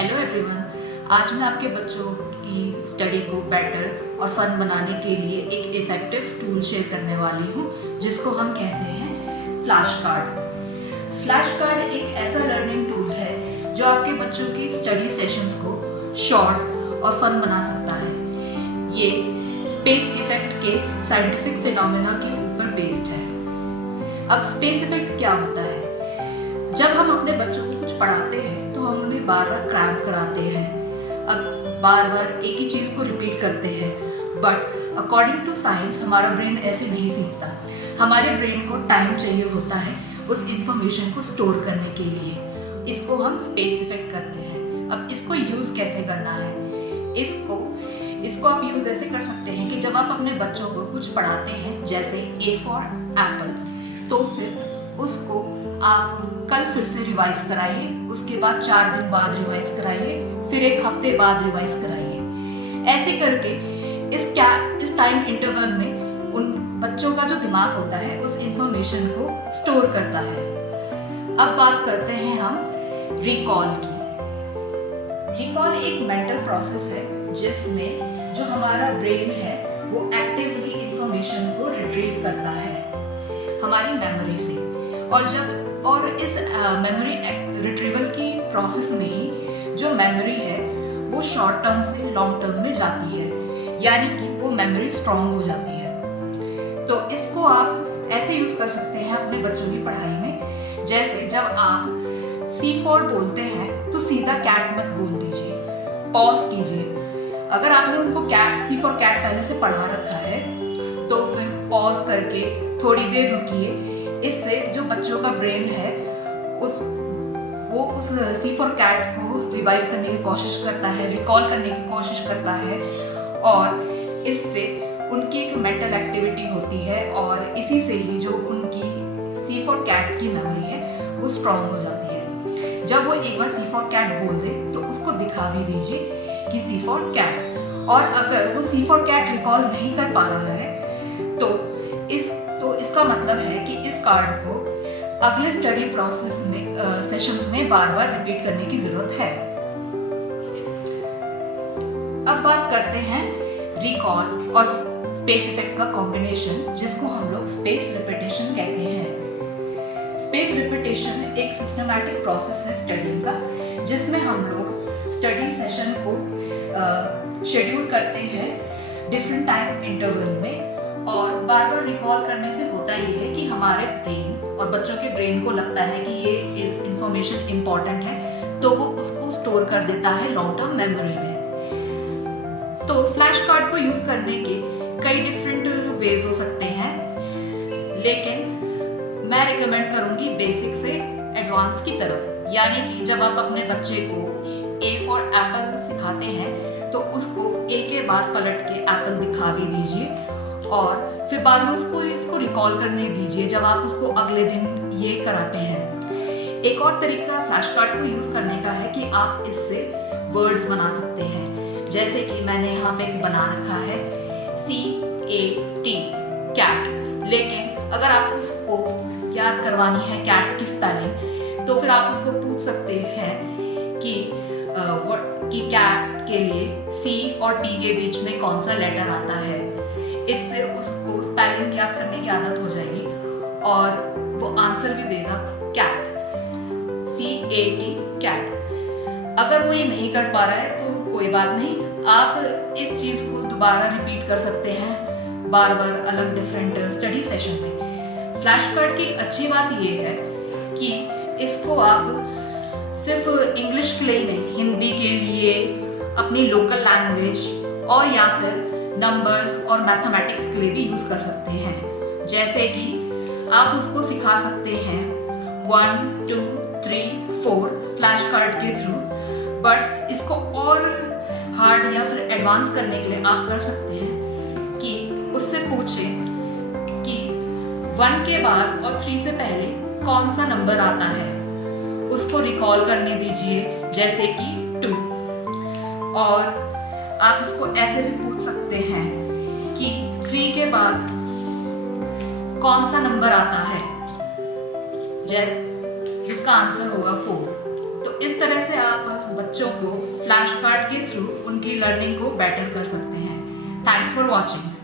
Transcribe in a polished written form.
Hello everyone. आज मैं आपके बच्चों की स्टडी को बेटर और फन बनाने के लिए एक इफ़ेक्टिव टूल शेयर करने वाली हूँ जिसको हम कहते हैं फ्लैश कार्ड। फ्लैश कार्ड एक ऐसा लर्निंग टूल है जो आपके बच्चों की स्टडी सेशंस को शॉर्ट और फन बना सकता है। ये स्पेस इफेक्ट के साइंटिफिक फिनोमेना के ऊपर बेस्ड है। अब स्पेस इफेक्ट क्या होता है? जब हम अपने बच्चों को कुछ पढ़ाते हैं तो हम उन्हें बार बार क्रैम्प कराते हैं, बार बार एक ही चीज़ को रिपीट करते हैं, बट अकॉर्डिंग टू साइंस हमारा ब्रेन ऐसे नहीं सीखता। हमारे ब्रेन को टाइम चाहिए होता है उस इंफॉर्मेशन को स्टोर करने के लिए। इसको हम स्पेस इफेक्ट करते हैं। अब इसको यूज़ कैसे करना है? इसको आप यूज़ ऐसे कर सकते हैं कि जब आप अपने बच्चों को कुछ पढ़ाते हैं, जैसे A फॉर एप्पल, तो फिर उसको आप कल फिर से रिवाइज कराइए, उसके बाद 4 दिन बाद रिवाइज कराइए, फिर 1 हफ्ते बाद रिवाइज कराइए। ऐसे करके इस टाइम इंटरवल में उन बच्चों का जो दिमाग होता है उस इंफॉर्मेशन को स्टोर करता है। अब बात करते हैं हम रिकॉल की। रिकॉल एक मेंटल प्रोसेस है जिसमें जो हमारा ब्रेन है वो एक्टिवली इंफॉर्मेशन को रिट्रीव करता है हमारी मेमोरी से। और इस मेमोरी रिट्रीवल की प्रोसेस में ही जो मेमोरी है वो शॉर्ट टर्म से लॉन्ग टर्म में जाती है, यानी कि वो मेमोरी स्ट्रॉन्ग हो जाती है। तो इसको आप ऐसे यूज़ कर सकते हैं अपने बच्चों की पढ़ाई में। जैसे जब आप C4 बोलते हैं तो सीधा कैट मत बोल दीजिए, पॉज कीजिए। अगर आपने उनको C फॉर कैट पहले से पढ़ा रखा है तो फिर पॉज करके थोड़ी देर रुकिए। इससे जो बच्चों का ब्रेन है वो उस C फॉर कैट को रिवाइव करने की कोशिश करता है, रिकॉल करने की कोशिश करता है, और इससे उनकी एक मेंटल एक्टिविटी होती है और इसी से ही जो उनकी C फॉर कैट की मेमोरी है वो स्ट्रॉन्ग हो जाती है। जब वो एक बार C फॉर कैट बोल दे तो उसको दिखा भी दीजिए कि C फॉर कैट, और अगर वो C फॉर कैट रिकॉल नहीं कर पा रहा है तो इसका मतलब है कि इस कार्ड को अगले स्टडी प्रोसेस में सेशंस में बार बार रिपीट करने की जरूरत है। अब बात करते हैं रिकॉल और स्पेस इफेक्ट का कॉम्बिनेशन, जिसको हम लोग स्पेस रिपीटेशन कहते हैं। स्पेस रिपीटेशन एक सिस्टमैटिक प्रोसेस है स्टडी का, जिसमें हम लोग स्टडी सेशन को शेड्यूल करते हैं डिफरेंट टाइम इंटरवल में, और बार बार रिकॉल करने से होता ये है कि हमारे ब्रेन और बच्चों के ब्रेन को लगता है कि ये इंफॉर्मेशन इम्पॉर्टेंट है, तो वो उसको स्टोर कर देता है लॉन्ग टर्म मेमोरी में। तो फ्लैश कार्ड को यूज़ करने के कई डिफरेंट वेज हो सकते हैं, लेकिन मैं रिकमेंड करूँगी बेसिक से एडवांस की तरफ। यानी कि जब आप अपने बच्चे को A फॉर एप्पल सिखाते हैं तो उसको A के बाद पलट के एप्पल दिखा भी दीजिए, और फिर बाद में इसको रिकॉल करने दीजिए जब आप उसको अगले दिन ये कराते हैं। एक और तरीका फ्लैश कार्ड को यूज़ करने का है कि आप इससे वर्ड्स बना सकते हैं। जैसे कि मैंने यहाँ पे एक बना रखा है CAT, कैट, लेकिन अगर आप उसको याद करवानी है कैट की स्पेलिंग तो फिर आप उसको पूछ सकते हैं कि कैट के लिए C और T के बीच में कौन सा लेटर आता है। इससे उसको स्पेलिंग याद करने की आदत हो जाएगी और वो आंसर भी देगा कैट, CAT, कैट। अगर वो ये नहीं कर पा रहा है तो कोई बात नहीं, आप इस चीज़ को दोबारा रिपीट कर सकते हैं बार बार अलग डिफरेंट स्टडी सेशन में। फ्लैश कार्ड की अच्छी बात ये है कि इसको आप सिर्फ इंग्लिश के लिए नहीं, हिंदी के लिए, अपनी लोकल लैंग्वेज और या फिर नंबर्स और मैथमेटिक्स के लिए भी यूज़ कर सकते हैं। जैसे कि आप उसको सिखा सकते हैं 1 2 3 4 फ्लैश कार्ड के थ्रू, बट इसको और हार्ड या फिर एडवांस करने के लिए आप कर सकते हैं कि उससे पूछें कि 1 के बाद और 3 से पहले कौन सा नंबर आता है, उसको रिकॉल करने दीजिए, जैसे कि 2। और आप इसको ऐसे भी पूछ सकते हैं कि 3 के बाद कौन सा नंबर आता है, जिसका आंसर होगा 4। तो इस तरह से आप बच्चों को फ्लैश कार्ड के थ्रू उनकी लर्निंग को बेटर कर सकते हैं। Thanks for watching.